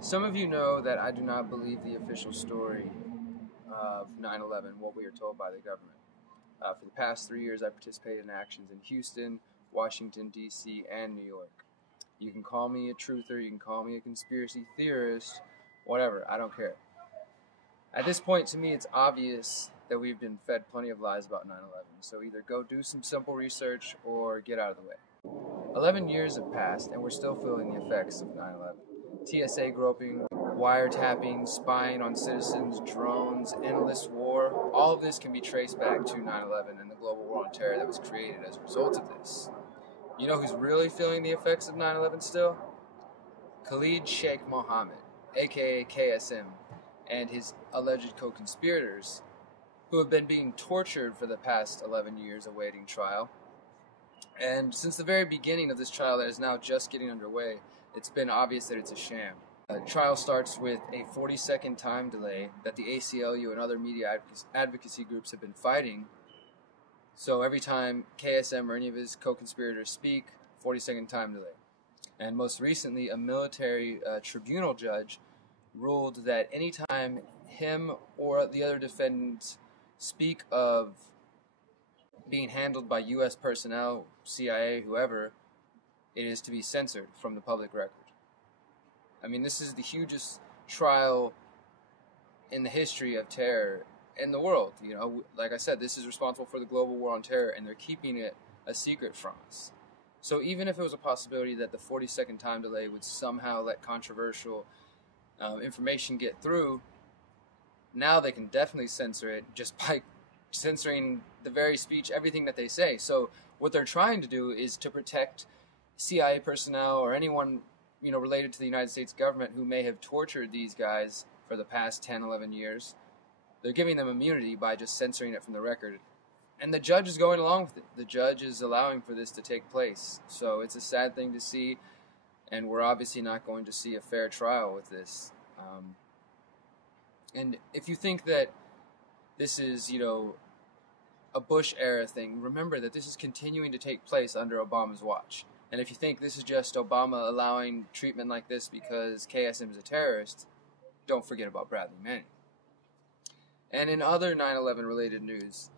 Some of you know that I do not believe the official story of 9/11, what we are told by the government. For the past 3 years, I participated in actions in Houston, Washington, D.C., and New York. You can call me a truther, you can call me a conspiracy theorist, whatever, I don't care. At this point, to me, it's obvious that we've been fed plenty of lies about 9/11, so either go do some simple research or get out of the way. 11 years have passed, and we're still feeling the effects of 9/11. TSA groping, wiretapping, spying on citizens, drones, endless war, all of this can be traced back to 9/11 and the global war on terror that was created as a result of this. You know who's really feeling the effects of 9/11 still? Khalid Sheikh Mohammed, aka KSM, and his alleged co-conspirators, who have been being tortured for the past 11 years awaiting trial. And since the very beginning of this trial that is now just getting underway, it's been obvious that it's a sham. The trial starts with a 40-second time delay that the ACLU and other media advocacy groups have been fighting. So every time KSM or any of his co-conspirators speak, 40-second time delay. And most recently, a military tribunal judge ruled that anytime him or the other defendants speak of being handled by U.S. personnel, CIA, whoever, it is to be censored from the public record. I mean, this is the hugest trial in the history of terror in the world. You know, like I said, this is responsible for the global war on terror, and they're keeping it a secret from us. So even if it was a possibility that the 40-second time delay would somehow let controversial information get through, now they can definitely censor it just by censoring the very speech, everything that they say. So what they're trying to do is to protect CIA personnel or anyone, you know, related to the United States government who may have tortured these guys for the past 10, 11 years. They're giving them immunity by just censoring it from the record. And the judge is going along with it. The judge is allowing for this to take place. So it's a sad thing to see, and we're obviously not going to see a fair trial with this. And if you think that this is, you know, a Bush-era thing, remember that this is continuing to take place under Obama's watch. And if you think this is just Obama allowing treatment like this because KSM is a terrorist, don't forget about Bradley Manning. And in other 9/11 related news,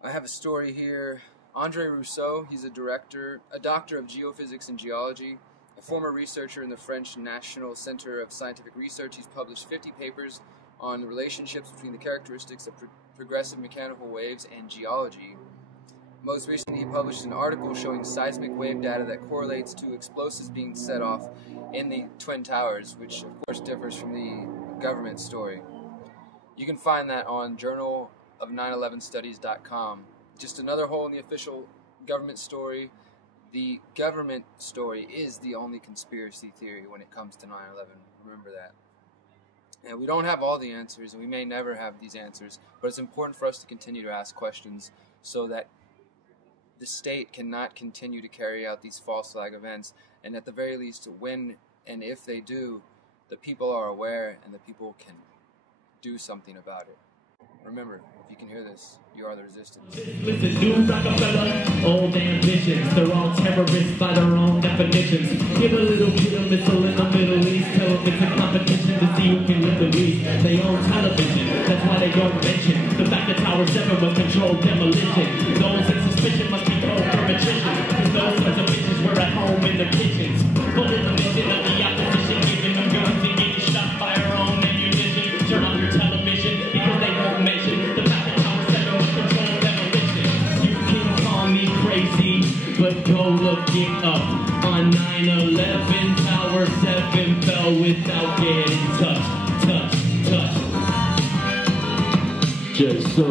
I have a story here. Andre Rousseau, he's a doctor of geophysics and geology, a former researcher in the French National Center of Scientific Research. He's published 50 papers on the relationships between the characteristics of progressive mechanical waves and geology. Most recently, he published an article showing seismic wave data that correlates to explosives being set off in the Twin Towers, which of course differs from the government story. You can find that on journalof911studies.com. Just another hole in the official government story. The government story is the only conspiracy theory when it comes to 9/11. Remember that. And we don't have all the answers, and we may never have these answers, but it's important for us to continue to ask questions so that the state cannot continue to carry out these false flag events, and at the very least, when and if they do, the people are aware and the people can do something about it. Remember, if you can hear this, you are the resistance. Listen, new Rockefeller, old ambitions. They're all terrorists by their own definitions. Give a little kid a missile in the Middle East. Tell them it's a competition to see who can lift the least. They own television, that's why they don't mention the fact that Tower 7 was controlled demolition. Those in suspicion must be told for attrition, because those sons of bitches were at home in their kitchens. Pulling the mission of the opposition, giving them guns and getting shot by our own ammunition. Turn on your television, because they won't mention the fact that Tower 7 was controlled demolition. You can call me crazy, but go look it up. On 9/11, Tower 7 fell without getting touched. Just so